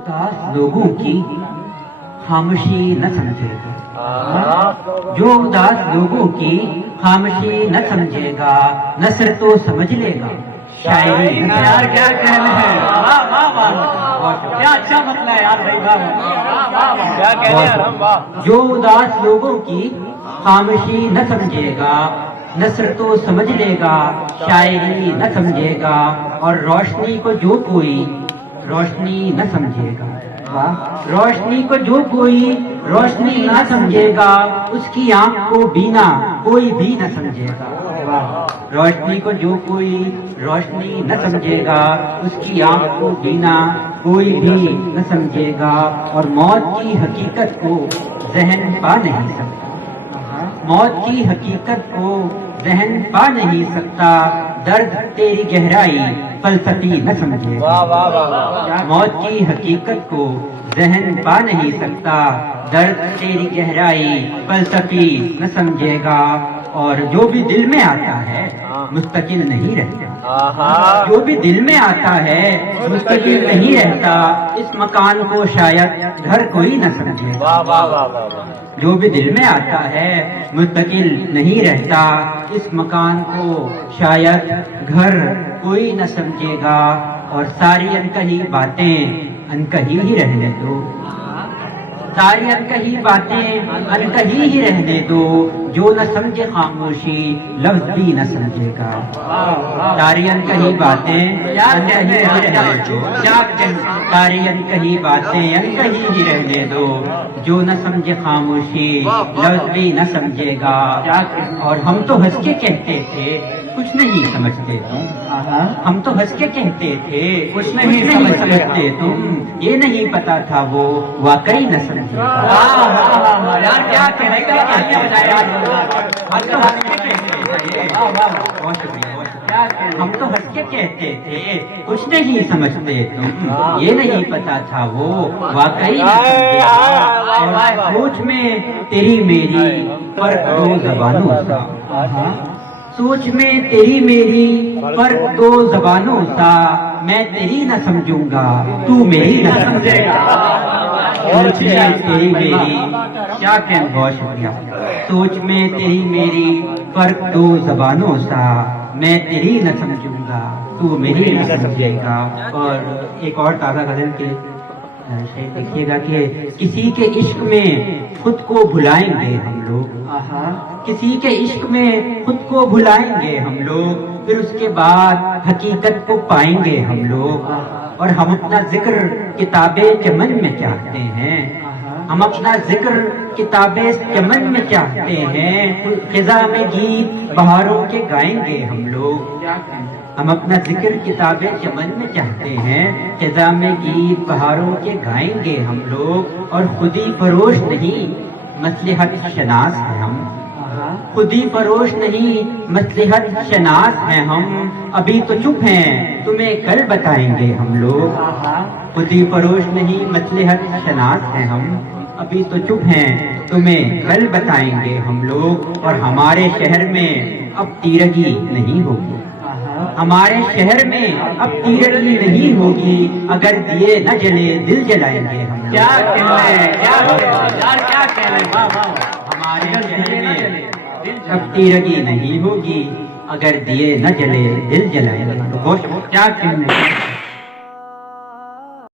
उदास लोगों की खामोशी न समझेगा, जो उदास लोगों की खामोशी न समझेगा, नस्र तो समझ लेगा, शायरी यार क्या कहना है, वाह वाह वाह, क्या अच्छा मसला है यार भाई, वाह क्या कह रहे हैं यार हम, वाह। जो उदास लोगों की खामोशी न समझेगा, नस्र तो समझ लेगा, शायरी न समझेगा, और रोशनी को जो कोई रोशनी न समझेगा, रोशनी को जो कोई रोशनी न समझेगा, उसकी आंख को बीना कोई भी न समझेगा। रोशनी को जो कोई रोशनी न समझेगा, उसकी आंख को बीना कोई भी न समझेगा, और मौत की हकीकत को जहन पा नहीं सकता, मौत की हकीकत को जहन पा नहीं सकता, दर्द तेरी गहराई फलसफी न समझेगा। मौत की हकीकत को जहन पा नहीं सकता, दर्द तेरी गहराई फलसफी न समझेगा, और जो भी दिल में आता है मुस्तकिल नहीं रहता, जो भी दिल में आता है मुस्तकिल नहीं रहता, इस मकान को शायद घर कोई न समझेगा। जो भी दिल में आता है मुस्तकिल नहीं रहता, इस मकान को शायद घर कोई न समझेगा, और सारी अनकही बातें अनकही ही रहने दो, सारी अनकही बातें अनकही ही रहने दो, जो न समझे खामोशी लफ्ज भी न समझेगा। सारी अनकही बातें अनकही ही रहने दो, सारी अनकही बातें अनकही ही रहने दो, जो न समझे खामोशी लफ्ज भी न समझेगा। और हम तो हंस के कहते थे कुछ नहीं समझते तुम, हम तो हंस के कहते थे कुछ नहीं समझते तुम, ये नहीं पता था वो वाकई न समझे। यार क्या कहने का, हम तो हंस के कहते थे, बहुत शुक्रिया, हम तो हंस के कहते थे कुछ नहीं समझते तुम, ये नहीं पता था वो वाकई न समझे। सोच में तेरी मेरी फर्क दो जबानों सा, सोच में तेरी मेरी फर्क दो जबानों सा, मैं तेरी न समझूंगा तू मेरी न समझेगा। सोच में तेरी मेरी, क्या कहना, बहुत शुक्रिया। सोच में तेरी मेरी फर्क दो जबानों सा, मैं तेरी न समझूंगा तू मेरी न समझेगा। और एक और ताज़ा गजल के शायद देखिएगा कि किसी के इश्क में खुद को भुलाएंगे हम लोग, किसी के इश्क में खुद को भुलाएंगे हम लोग, फिर उसके बाद हकीकत को पाएंगे हम लोग, और हम अपना जिक्र किताबे चमन में चाहते हैं, हम अपना जिक्र किताबे चमन में चाहते हैं, खिजा में गीत बहारों के गाएंगे हम लोग, हम अपना जिक्र किताबे चमन में चाहते हैं, खिजा में गीत बहारों के गाएंगे हम लोग, और खुदी फरोश नहीं मसलहत शनास है हम, खुदी फरोश नहीं मसलहत शनास हैं हम, अभी तो चुप हैं तुम्हें कल बताएंगे हम लोग। खुदी फरोश नहीं मसलहत शनास हैं हम, अभी तो चुप हैं तुम्हें कल बताएंगे हम लोग, और हमारे शहर में अब तीरगी नहीं होगी, हमारे शहर में अब तीरगी नहीं होगी, अगर दिए न जले दिल जलाएंगे हम लोग। क्या कहने, क्या कहने, हमारे शहर में अब तीरगी नहीं होगी, अगर दिए न जले दिल जलाएंगे। क्या कहने।